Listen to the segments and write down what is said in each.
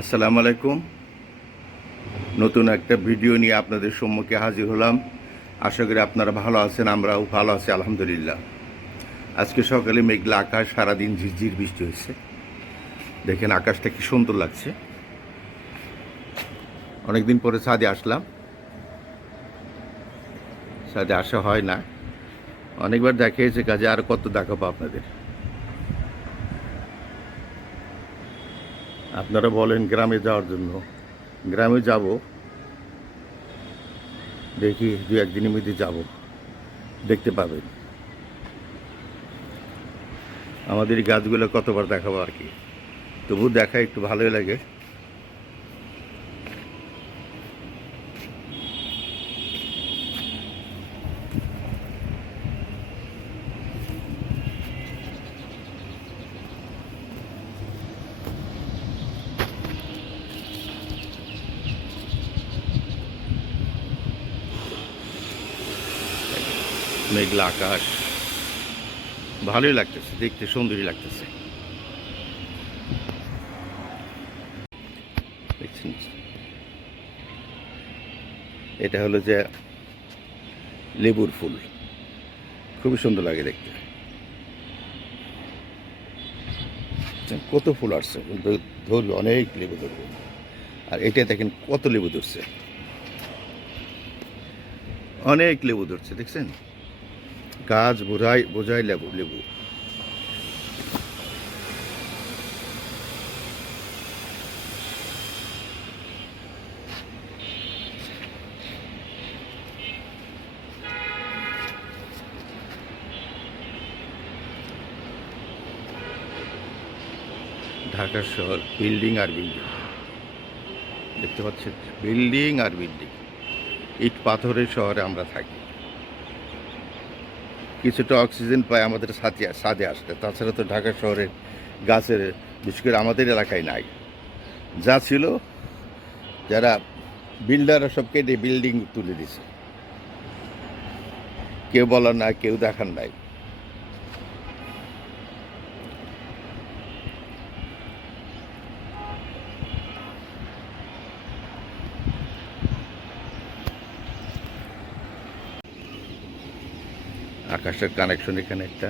আসসালামু আলাইকুম। নতুন একটা ভিডিও নিয়ে আপনাদের সম্মুখে হাজির হলাম। আশা করি আপনারা ভালো আছেন, আমরাও ভালো আছি আলহামদুলিল্লাহ। আজকে সকালে মেঘলা আকাশ, সারাদিন ঝিরঝির বৃষ্টি হয়েছে। দেখেন আকাশটা কি সুন্দর লাগছে। অনেকদিন পরে ছাদে আসলাম, ছাদে আসা হয় না, অনেকবার দেখিয়েছে কাজে, আর কত দেখাবো আপনাদের। আপনারা বলেন গ্রামে যাওয়ার জন্য, গ্রামে যাব, দেখি দু একদিনের মধ্যে যাব, দেখতে পাবেন আমাদের এই গাছগুলো কতবার দেখাবো আর কি, তবু দেখা একটু ভালোই লাগে। মেঘলা আকাশ, ভালোই লাগতেছে, দেখতে সুন্দরই লাগতেছে। দেখছেন, এটা হলো যে লেবুর ফুল, খুবই সুন্দর লাগে দেখতে। কত ফুল আসছে, ধরবে অনেক লেবু ধরবে। আর এটা দেখেন কত লেবু ধরছে, অনেক লেবু ধরছে, দেখছেন গাছ বোঝাই বোঝাই লেবু লেবু। ঢাকা শহর বিল্ডিং আর বিল্ডিং, দেখতে পাচ্ছেন বিল্ডিং আর বিল্ডিং। ইট পাথরের শহরে আমরা থাকি, কিছুটা অক্সিজেন পাই আমাদের ছাদে আসলে, তাছাড়া তো ঢাকা শহরের গাছের, বিশেষ করে আমাদের এলাকায় নাই। যা ছিল, যারা বিল্ডাররা সব কেটে বিল্ডিং তুলে দিছে, কেউ বলার নাই, কেউ দেখার নাই। আকাশের কানেকশন এখানে একটা,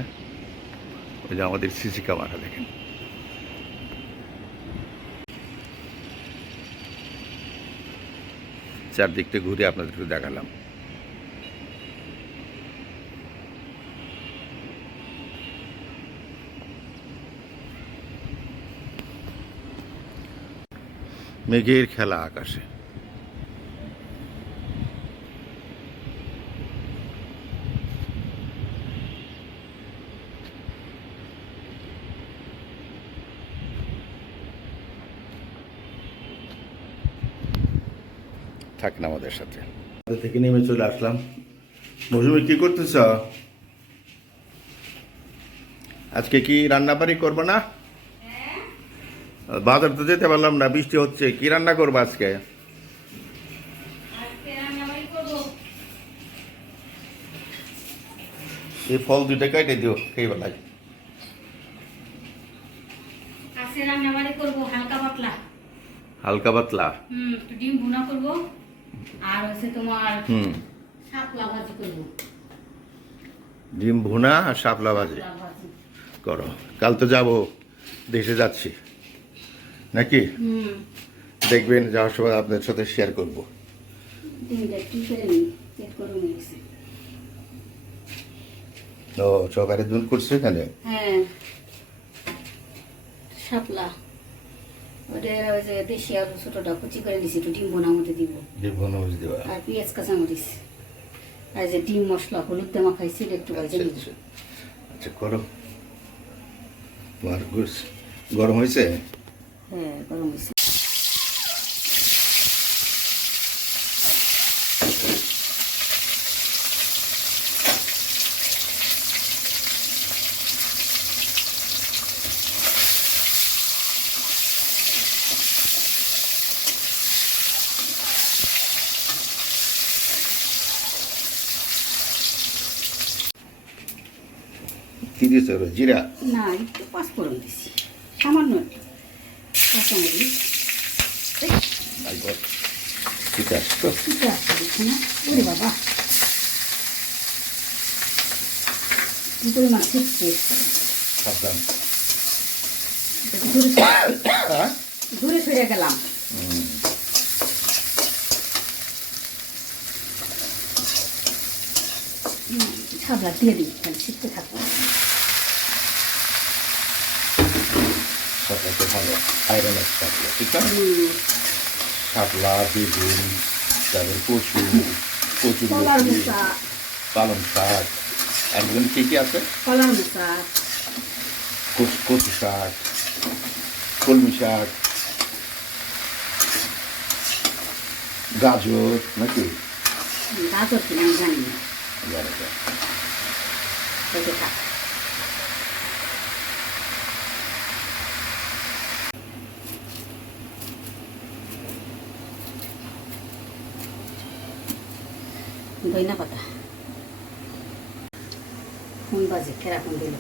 ওই যে আমাদের সিসি ক্যামেরা দেখেন। চারদিকটা ঘুরে আপনাদেরকে দেখালাম। মেঘের খেলা আকাশে, থাকেন আমাদের সাথে। থেকে নেমে চলে আসলাম। মৌসুমি কি করতেছ? আজকে কি রান্নাবাড়ি করবো না? বাজার তো যেতে পারলাম না, বৃষ্টি হচ্ছে, কি রান্না করবো আজকে? এই ফল দুইটা কেটে দিও, খেয়ে বেলায়। হালকা পাতলা ডিম ভুনা করব, আর হচ্ছে তোমার শাপলা ভাজি করব। ডিম ভুনা আর শাপলা ভাজি করো। কাল তো যাবো, দেশে যাচ্ছি নাকি, দেখবেন যাওয়ার সময় আপনার সাথে শেয়ার করবো। ও সকালে দুন করছে এখানে। হ্যাঁ, শাপলা ওটা ওই যে দেশি আলু ছোটটা কুচি করে দিছি, একটু ডিম বোনার মধ্যে দিব, ডিম ভুনা বুঝে দেওয়া, আর পেঁয়াজ কাঁচামরিচ, আর যে ডিম মশলা হলুদ দেওয়া খাইছি একটু ভাজে নিব। আচ্ছা করো। তোমার গরম হয়েছে? হ্যাঁ, গরম হয়েছে। কি দিয়েছে জিরা? না, একটু পাঁচফোড়ন দিছি, সামান্য একটু কাঁচামরিচ, আসছে। My God. ঠিক আছে তো ঠিক আছে, দেখছি না? ওরে বাবা, কি পরিমাণ ছিটছে। সাবধান দূরে হ্যাঁ দূরে সরে গেলাম। ছাবলা দিয়ে দিই, তাহলে ছিটতে থাকবো। শাপলাতে ভালো আয়রনের শাপলা ঠিক আছে শাপলা বেগুন তারপর কচু কচুর কলার লতি, মোচা, পালং শাক একদম কি কি আছে কলার মোচা, কচু শাক কলমি শাক গাজর নাকি গাজর কিনা আমি জানি না। জানা যায়। হয়তো থাক। ধইনা পাতা ফোন বাজে, কেরা ফোন দিল।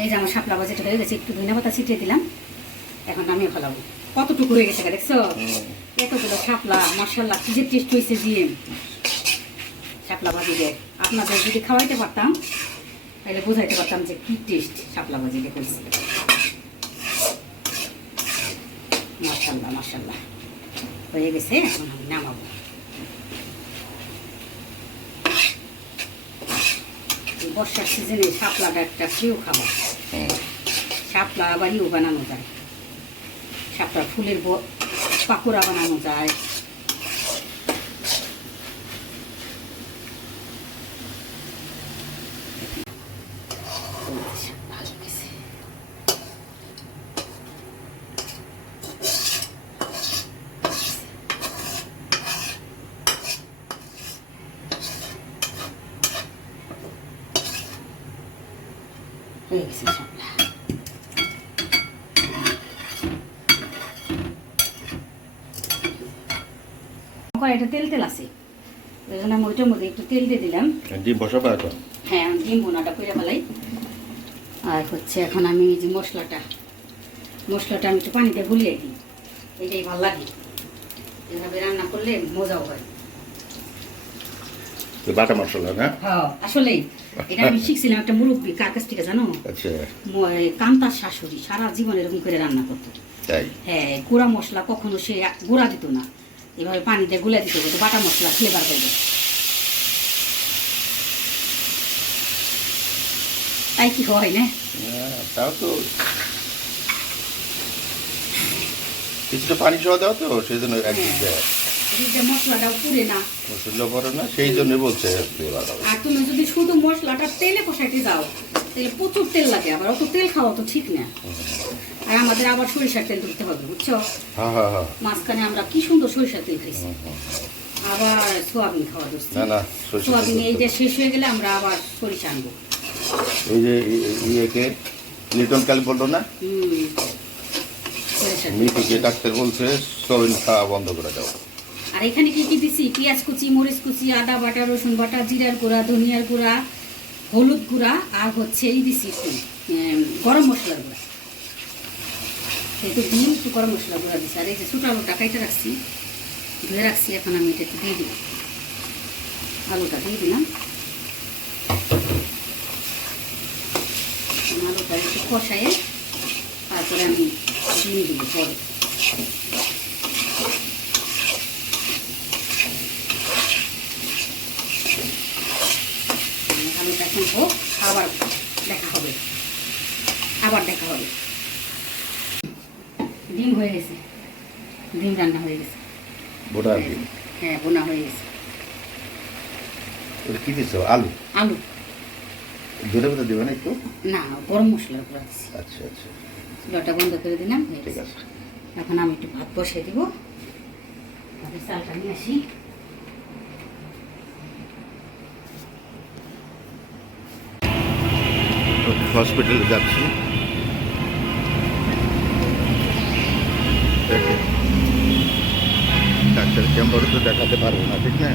এই যে আমার শাপলা বাজেটা হয়ে গেছে, একটু ধইনা পাতা ছিটিয়ে দিলাম, এখন আমি ফেলাবো। কতটুকু হয়ে গেছে দেখছো, এতগুলো শাপলা, মাশাআল্লাহ কি যে টেস্ট হয়েছে দিয়ে শাপলা ভাজি দিয়ে। আপনাদের যদি খাওয়াইতে পারতাম তাহলে বোঝাইতে পারতাম যে কি টেস্ট শাপলা ভাজি দিয়ে করছি। মাশাআল্লাহ মাশাআল্লাহ হয়ে গেছে, এখন আমি নামাবো। এই বর্ষার সিজনে শাপলাটা একটা প্রিয় খাবার। শাপলা আবার ইও বানানো যায়, শাপলা ফুলের পাকোড়া বানানো যায়। ভালো গেছে। হয়ে গেছে শাপলা। এটা তেল তেল আছে, ওই জন্য আমি ওইটার মধ্যে একটু তেল দিয়ে দিলাম। ডিম বসাবো এখন হ্যাঁ, আমি ডিম বোনাটা করে ফেলাই। আর হচ্ছে এখন আমি এই যে মশলাটা আমি একটু পানিতে গুলিয়ে দিই, এটাই ভালো লাগে। এভাবে রান্না করলে মজাও হয়। বাটা মশলা না হ্যাঁ, আসলেই এটা আমি শিখছিলাম একটা মুরব্বী, কার কাছ থেকে জানো? আচ্ছা কান্তার শাশুড়ি সারা জীবন এরকম করে রান্না করতো। তাই হ্যাঁ, গুঁড়া মশলা কখনো সে গুঁড়া দিত না, এভাবে পানিতে গুলে দিতে হতো, বাটা মশলা ফ্লেভার পাইবে। তাই কি হয় না? তাও তো কিছুটা পানি সহ দাও তো সেই জন্য একদিন দেয় মশলাটাও পুড়ে না, মশলা পরে না সেই জন্য বলছে ফ্লেভার হবে। আর তুমি যদি শুধু মশলাটা তেলে কষাইতে যাও তাহলে প্রচুর তেল লাগে, আবার অত তেল খাওয়া তো ঠিক না। আর আমাদের আবার সরিষার তেল দিতে হবে, বুঝছো? হ্যাঁ হ্যাঁ হ্যাঁ মাঝখানে আমরা কি সুন্দর সরিষার তেল খাইছি, আবার সোয়াবিন খাওয়া দিচ্ছি। না না সোয়াবিন এই যে শেষ হয়ে গেলে আমরা আবার সরিষা আনবো। এই যে ইয়েকে লিটন কাল বললো না সরিষার তেল। মিটিকে ডাক্তার বলছে সোয়াবিন খাওয়া বন্ধ করে দাও। আর এখানে কি কি দিছি? পেঁয়াজ কুচি, মরিচ কুচি, আদা বাটা, রসুন বাটা, জিরার গুঁড়া, ধনিয়ার গুঁড়া, হলুদ গুঁড়া, আর হচ্ছে এই দিছি একটু গরম মশলার গুঁড়া। যেহেতু ডিম একটু গরম মশলা গুঁড়া দিচ্ছি। আর এই যে ছোটো আলুটা কাইটে রাখছি, ধুয়ে রাখছি, এখন আমি এটা একটু দিয়ে দিব। আলুটা দিয়ে দিলাম, আলুটা একটু কষায়ে তারপরে আমি ডিম দিব পরে। আলুটা এখন হোক, আবার দেখা হবে। ডিম হয়ে গেছে, ডিম রান্না হয়ে গেছে। বোটা ডিম হ্যাঁ, বোনা হয়ে গেছে। ওটা কি দিছো আলু আলু ধরে বোধ দেবে না একটু না, গরম মশলার গুঁড়া দিচ্ছি। আচ্ছা আচ্ছা চুলাটা বন্ধ করে দিলাম, হয়ে ঠিক গেছে। আছে এখন আমি একটু ভাত বসিয়ে দিব, ভাতের চালটা নিয়ে আসি। হসপিটালে যাচ্ছি ডাক্তার চেম্বারে তো দেখাতে পারবো না ঠিক না